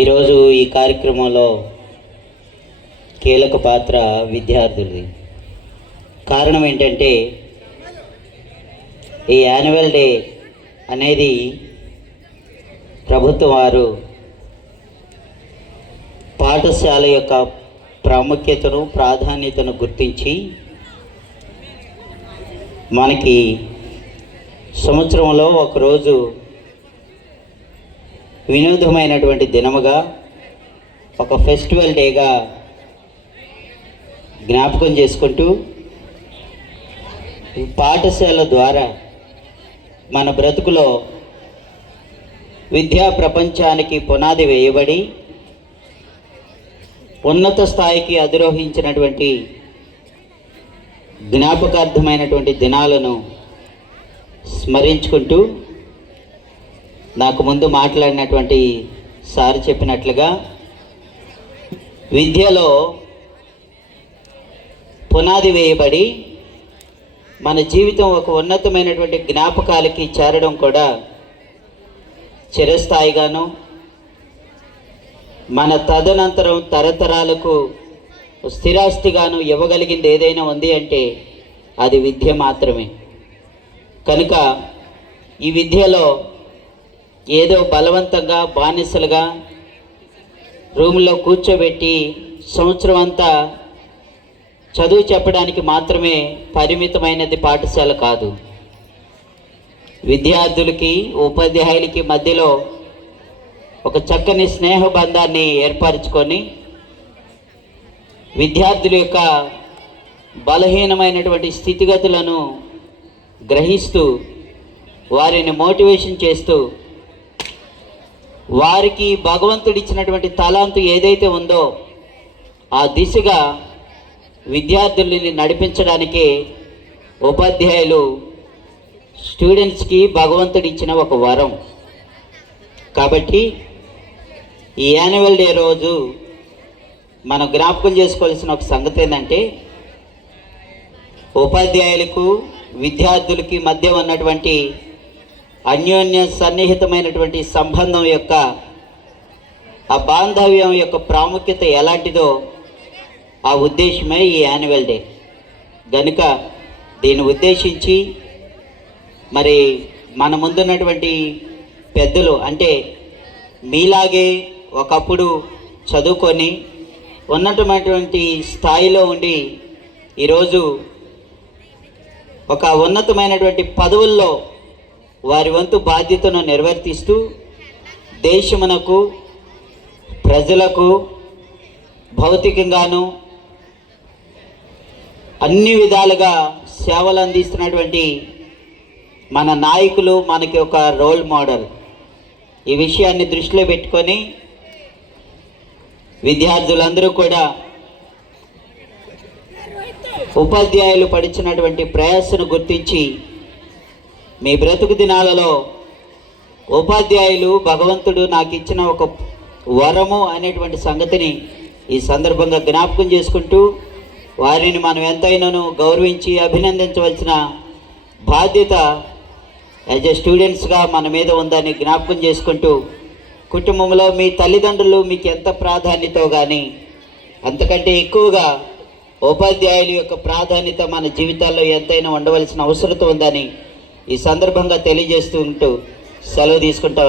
ఈరోజు ఈ కార్యక్రమంలో కీలక పాత్ర విద్యార్థులది. కారణం ఏంటంటే ఈ యాన్యువల్ డే అనేది ప్రభుత్వం వారు పాఠశాల యొక్క ప్రాముఖ్యతను ప్రాధాన్యతను గుర్తించి మనకి సంవత్సరంలో ఒకరోజు వినోదమైనటువంటి దినముగా, ఒక ఫెస్టివల్ డేగా జ్ఞాపకం చేసుకుంటూ పాఠశాల ద్వారా మన బ్రతుకులో విద్యా ప్రపంచానికి పునాది వేయబడి ఉన్నత స్థాయికి అధిరోహించినటువంటి జ్ఞాపకార్థమైనటువంటి దినాలను స్మరించుకుంటూ, నాకు ముందు మాట్లాడినటువంటి సార్ చెప్పినట్లుగా విద్యలో పునాది వేయబడి మన జీవితం ఒక ఉన్నతమైనటువంటి జ్ఞాపకాలకి చేరడం కూడా చిరస్థాయిగాను, మన తదనంతరం తరతరాలకు స్థిరాస్తిగాను ఇవ్వగలిగింది ఏదైనా ఉంది అంటే అది విద్య మాత్రమే. కనుక ఈ విద్యలో ఏదో బలవంతంగా బానిసలుగా రూమ్లో కూర్చోబెట్టి సంవత్సరం అంతా చదువు చెప్పడానికి మాత్రమే పరిమితమైనది పాఠశాల కాదు. విద్యార్థులకి ఉపాధ్యాయులకి మధ్యలో ఒక చక్కని స్నేహ బంధాన్ని ఏర్పరచుకొని విద్యార్థుల యొక్క బలహీనమైనటువంటి స్థితిగతులను గ్రహిస్తూ వారిని మోటివేషన్ చేస్తూ వారికి భగవంతుడిచ్చినటువంటి తలాంతు ఏదైతే ఉందో ఆ దిశగా విద్యార్థులని నడిపించడానికి ఉపాధ్యాయులు స్టూడెంట్స్కి భగవంతుడిచ్చిన ఒక వరం. కాబట్టి ఈ యాన్యువల్ డే రోజు మనం జ్ఞాపకం చేసుకోవాల్సిన ఒక సంగతి ఏంటంటే, ఉపాధ్యాయులకు విద్యార్థులకి మధ్య ఉన్నటువంటి అన్యోన్య సన్నిహితమైనటువంటి సంబంధం యొక్క ఆ బాంధవ్యం యొక్క ప్రాముఖ్యత ఎలాంటిదో ఆ ఉద్దేశమే ఈ యాన్యువల్ డే. గనుక దీన్ని ఉద్దేశించి మరి మన ముందున్నటువంటి పెద్దలు, అంటే మీలాగే ఒకప్పుడు చదువుకొని ఉన్నతమైనటువంటి స్థాయిలో ఉండి ఈరోజు ఒక ఉన్నతమైనటువంటి పదవుల్లో వారి వంతు బాధ్యతను నిర్వర్తిస్తూ దేశమునకు, ప్రజలకు భౌతికంగాను అన్ని విధాలుగా సేవలు అందిస్తున్నటువంటి మన నాయకులు మనకి ఒక రోల్ మోడల్. ఈ విషయాన్ని దృష్టిలో పెట్టుకొని విద్యార్థులందరూ కూడా ఉపాధ్యాయులు పడిచినటువంటి ప్రయాసను గుర్తించి మీ బ్రతుకు దినాలలో ఉపాధ్యాయులు భగవంతుడు నాకు ఇచ్చిన ఒక వరము అనేటువంటి సంగతిని ఈ సందర్భంగా జ్ఞాపకం చేసుకుంటూ వారిని మనం ఎంతైనాను గౌరవించి అభినందించవలసిన బాధ్యత యాజ్ ఎ స్టూడెంట్స్గా మన మీద ఉందని జ్ఞాపకం చేసుకుంటూ, కుటుంబంలో మీ తల్లిదండ్రులు మీకు ఎంత ప్రాధాన్యత కానీ అంతకంటే ఎక్కువగా ఉపాధ్యాయుల యొక్క ప్రాధాన్యత మన జీవితాల్లో ఎంతైనా ఉండవలసిన అవసరం ఉందని ఈ సందర్భంగా తెలియజేస్తూ ఉంటూ సెలవు తీసుకుంటా.